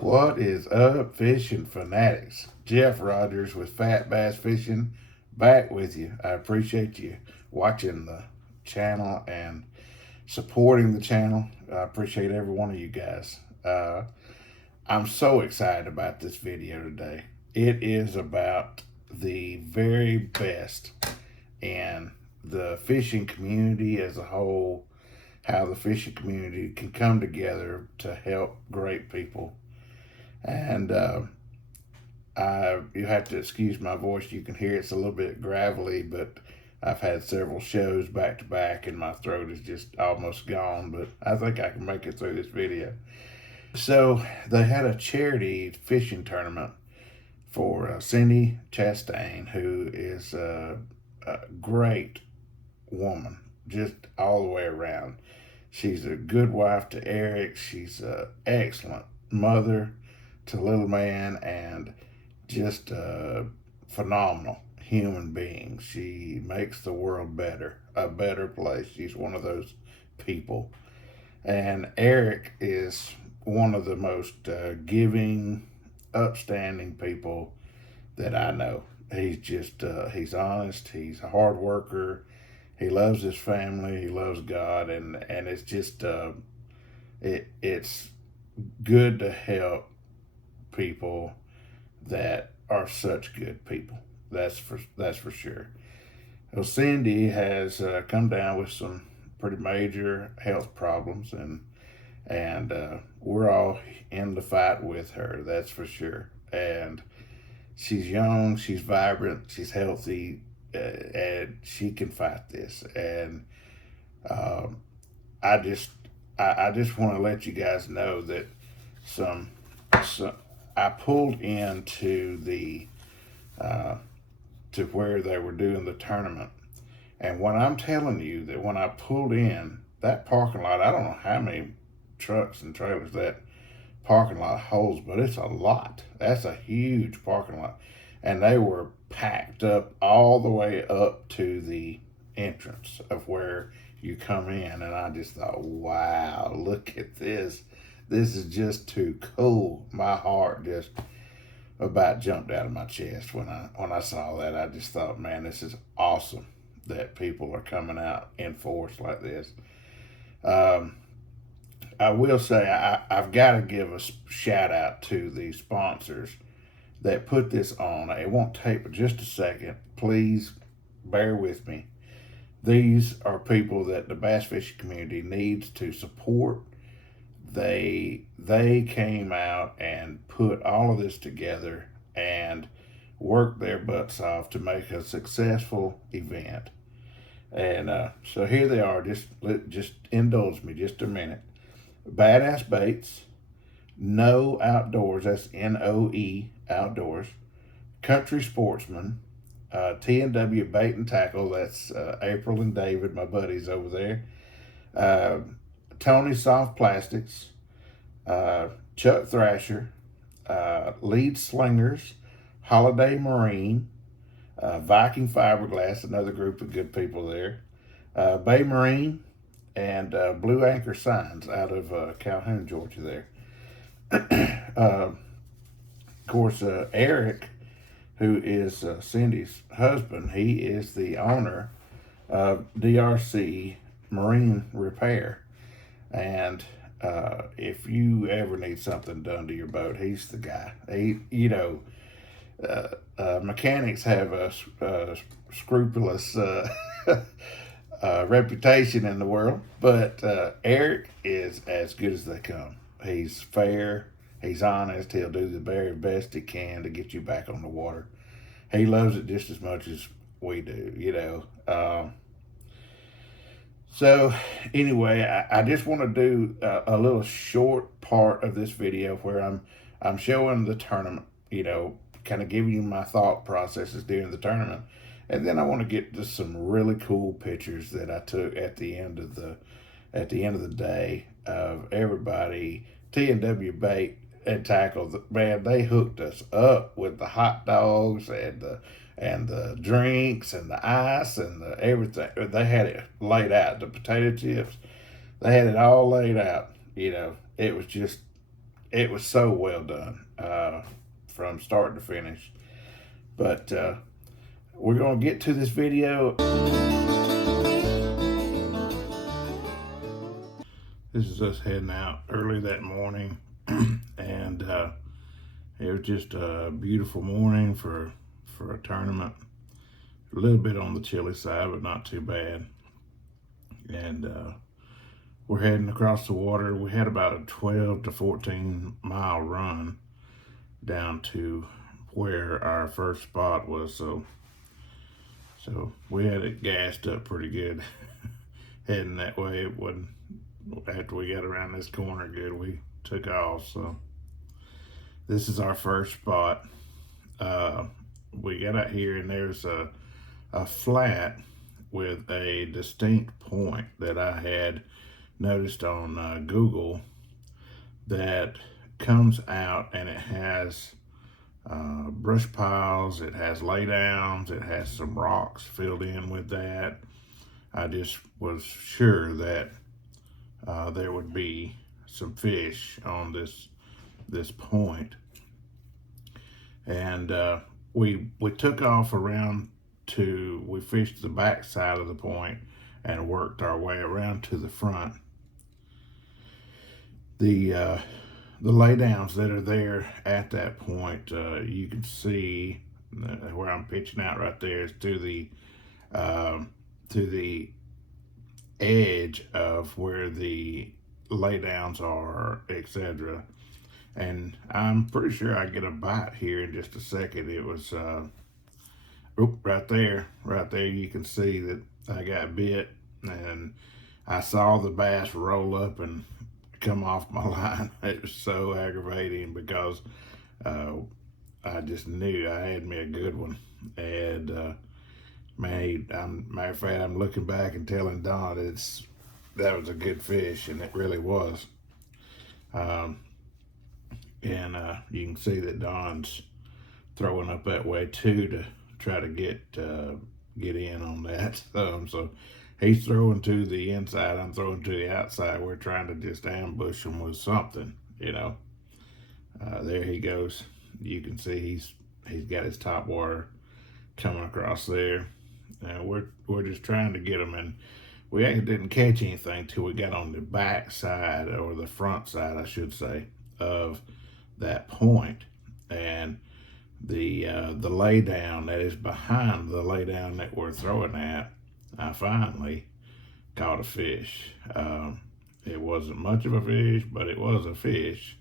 What is up, fishing fanatics? Jeff Rogers with Fat Bass Fishing, back with you. I appreciate you watching the channel and supporting the channel. I appreciate every one of you guys. I'm so excited about this video today. It is about the very best in the fishing community as a whole, how the fishing community can come together to help great people. And you have to excuse my voice. You can hear it's a little bit gravelly, but I've had several shows back to back and my throat is just almost gone, but I think I can make it through this video. So they had a charity fishing tournament for Cindy Chastain, who is a great woman, just all the way around. She's a good wife to Eric. She's an excellent mother to little man, and just a phenomenal human being. She makes the world better, a better place. She's one of those people. And Eric is one of the most giving, upstanding people that I know. He's just, he's honest, he's a hard worker, he loves his family, he loves God, and it's just, it's good to help people that are such good people. That's for sure. Well, Cindy has come down with some pretty major health problems, and we're all in the fight with her. That's for sure. And she's young, she's vibrant, she's healthy, and she can fight this. And I just want to let you guys know that some I pulled into the to where they were doing the tournament, and when I'm telling you that when I pulled in that parking lot, I don't know how many trucks and trailers that parking lot holds, but it's a lot. That's a huge parking lot, and they were packed up all the way up to the entrance of where you come in, and I just thought, wow, look at this. This is just too cool. My heart just about jumped out of my chest when I saw that. I just thought, man, this is awesome that people are coming out in force like this. I will say I've got to give a shout out to the sponsors that put this on. It won't take but just a second. Please bear with me. These are people that the bass fishing community needs to support. They came out and put all of this together and worked their butts off to make a successful event. And so here they are. Just indulge me just a minute. Badass Baits, No Outdoors, that's NOE Outdoors, Country Sportsman, T&W Bait and Tackle, that's April and David, my buddies over there, Tony Soft Plastics, Chuck Thrasher, Lead Slingers, Holiday Marine, Viking Fiberglass, another group of good people there, Bay Marine, and Blue Anchor Signs out of Calhoun, Georgia there. Of course, Eric, who is Cindy's husband, he is the owner of DRC Marine Repair. And if you ever need something done to your boat, he's the guy. Mechanics have a scrupulous reputation in the world, but Eric is as good as they come. He's fair, he's honest, he'll do the very best he can to get you back on the water. He loves it just as much as we do, So anyway, I just want to do a little short part of this video where I'm showing the tournament, kind of giving you my thought processes during the tournament, and then I want to get to some really cool pictures that I took at the end of the day of everybody. T&W Bait and Tackle, man, they hooked us up with the hot dogs and the drinks and the ice and the everything. They had it laid out. The potato chips, they had it all laid out. It was just it was so well done from start to finish. But we're going to get to this video. This is us heading out early that morning, and it was just a beautiful morning for a tournament. A little bit on the chilly side, but not too bad. And we're heading across the water. We had about a 12 to 14 mile run down to where our first spot was. So we had it gassed up pretty good heading that way. It wasn't, after we got around this corner good, we took off. So this is our first spot. We got out here, and there's a flat with a distinct point that I had noticed on Google that comes out, and it has brush piles, it has laydowns, it has some rocks filled in with that. I just was sure that there would be some fish on this point, and we took off around we fished the back side of the point and worked our way around to the front. The laydowns that are there at that point, you can see where I'm pitching out right there is to the edge of where the laydowns are, etc. And I'm pretty sure I get a bite here in just a second. It was right there you can see that I got bit, and I saw the bass roll up and come off my line. It was so aggravating because I just knew I had me a good one. And matter of fact, I'm looking back and telling Don that was a good fish, and it really was. And you can see that Don's throwing up that way too to try to get in on that. So he's throwing to the inside, I'm throwing to the outside. We're trying to just ambush him with something, you know. There he goes. You can see he's got his top water coming across there. And we're just trying to get him, and we actually didn't catch anything till we got on the back side, or the front side, I should say, of that point. And the laydown that is behind the laydown that we're throwing at, I finally caught a fish. It wasn't much of a fish, but it was a fish.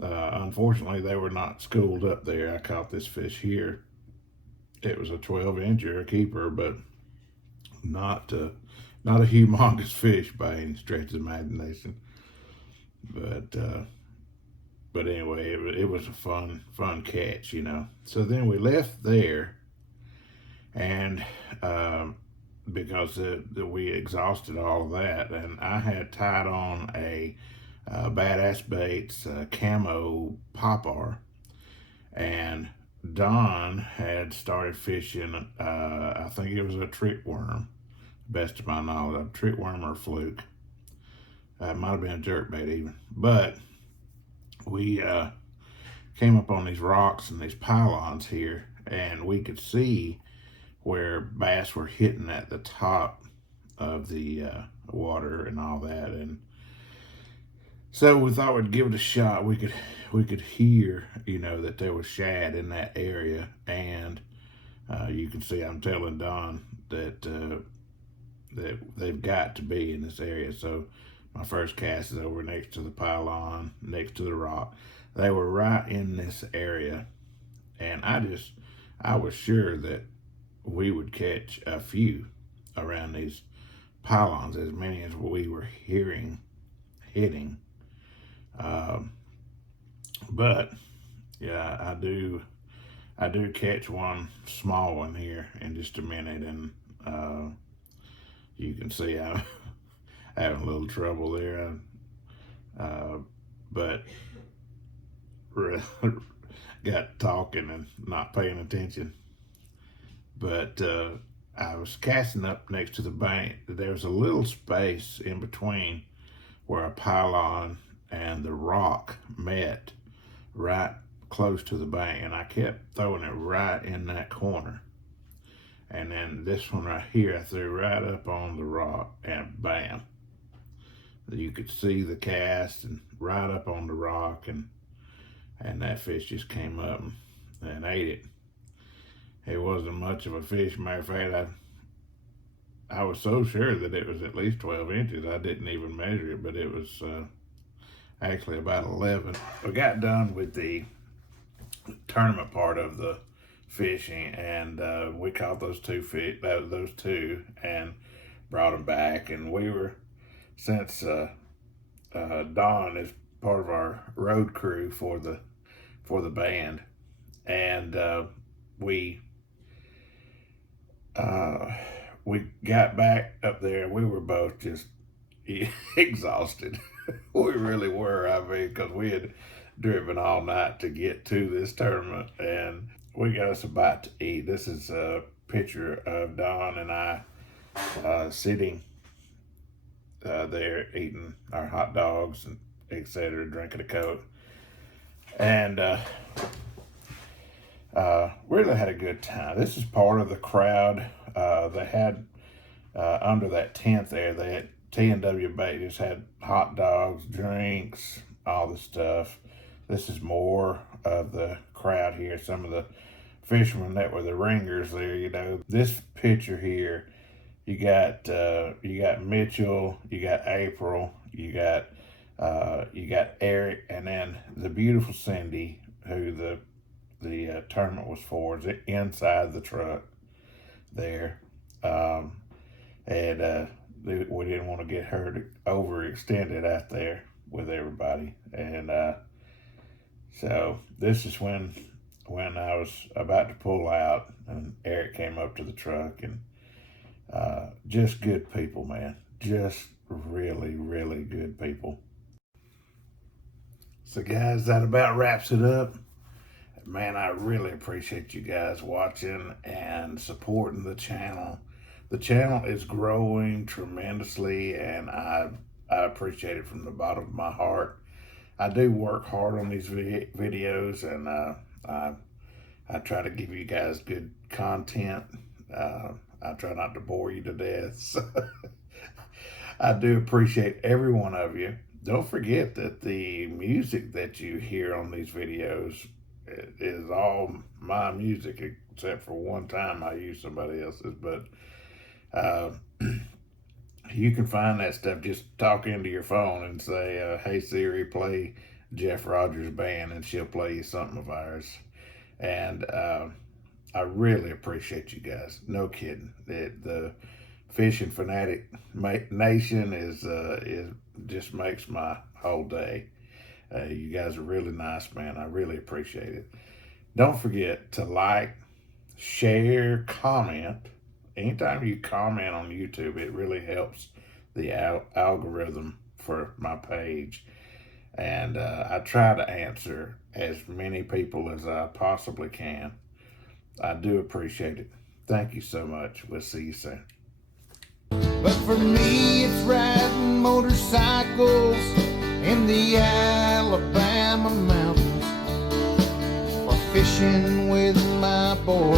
Unfortunately, they were not schooled up there. I caught this fish here. It was a 12-incher, a keeper, but not a humongous fish by any stretch of the imagination. But anyway, it was a fun catch, you know. So then we left there, and because we exhausted all of that, and I had tied on a Badass Baits camo popper, and Don had started fishing, I think it was a trick worm, best of my knowledge, a trick worm or a fluke. It might have been a jerkbait even. But we came up on these rocks and these pylons here, and we could see where bass were hitting at the top of the water and all that. And so we thought we'd give it a shot. We could hear, you know, that there was shad in that area, and you can see I'm telling Don that that they've got to be in this area. So my first cast is over next to the pylon, next to the rock. They were right in this area, and I was sure that we would catch a few around these pylons, as many as we were hitting. But yeah, I do catch one small one here in just a minute, and you can see I'm having a little trouble there. But got talking and not paying attention. But I was casting up next to the bank. There was a little space in between where a pylon and the rock met right close to the bank, and I kept throwing it right in that corner. And then this one right here, I threw right up on the rock, and bam. You could see the cast and right up on the rock, and that fish just came up and ate it. It wasn't much of a fish. Matter of fact, I was so sure that it was at least 12 inches. I didn't even measure it, but it was actually about 11. We got done with the tournament part of the fishing, and we caught those two and brought them back. And we were, since Don is part of our road crew for the band, and we got back up there, and we were both just exhausted. We really were. I mean, because we had driven all night to get to this tournament, and we got us a bite to eat. This is a picture of Don and I sitting there eating our hot dogs and etc., drinking a Coke, and really had a good time. This is part of the crowd. They had under that tent there, they had T&W Bait just had hot dogs, drinks, all the stuff. This is more of the crowd here. Some of the fishermen that were the ringers there, you know. This picture here, you got Mitchell, you got April, you got Eric, and then the beautiful Cindy, who the tournament was for, is inside the truck there. And we didn't want to get her overextended out there with everybody. And so this is when I was about to pull out, and Eric came up to the truck, and just good people, man. Just really, really good people. So guys, that about wraps it up. Man, I really appreciate you guys watching and supporting the channel. The channel is growing tremendously, and I appreciate it from the bottom of my heart. I do work hard on these videos, and I try to give you guys good content. I try not to bore you to death. So I do appreciate every one of you. Don't forget that the music that you hear on these videos is all my music, except for one time I used somebody else's. But you can find that stuff. Just talk into your phone and say, hey Siri, play Jeff Rogers Band, and she'll play you something of ours. And I really appreciate you guys. No kidding. The Fishing Fanatic Nation is just makes my whole day. You guys are really nice, man. I really appreciate it. Don't forget to like, share, comment. Anytime you comment on YouTube, it really helps the algorithm for my page. And I try to answer as many people as I possibly can. I do appreciate it. Thank you so much. We'll see you soon. But for me, it's riding motorcycles in the Alabama mountains, or fishing with my boys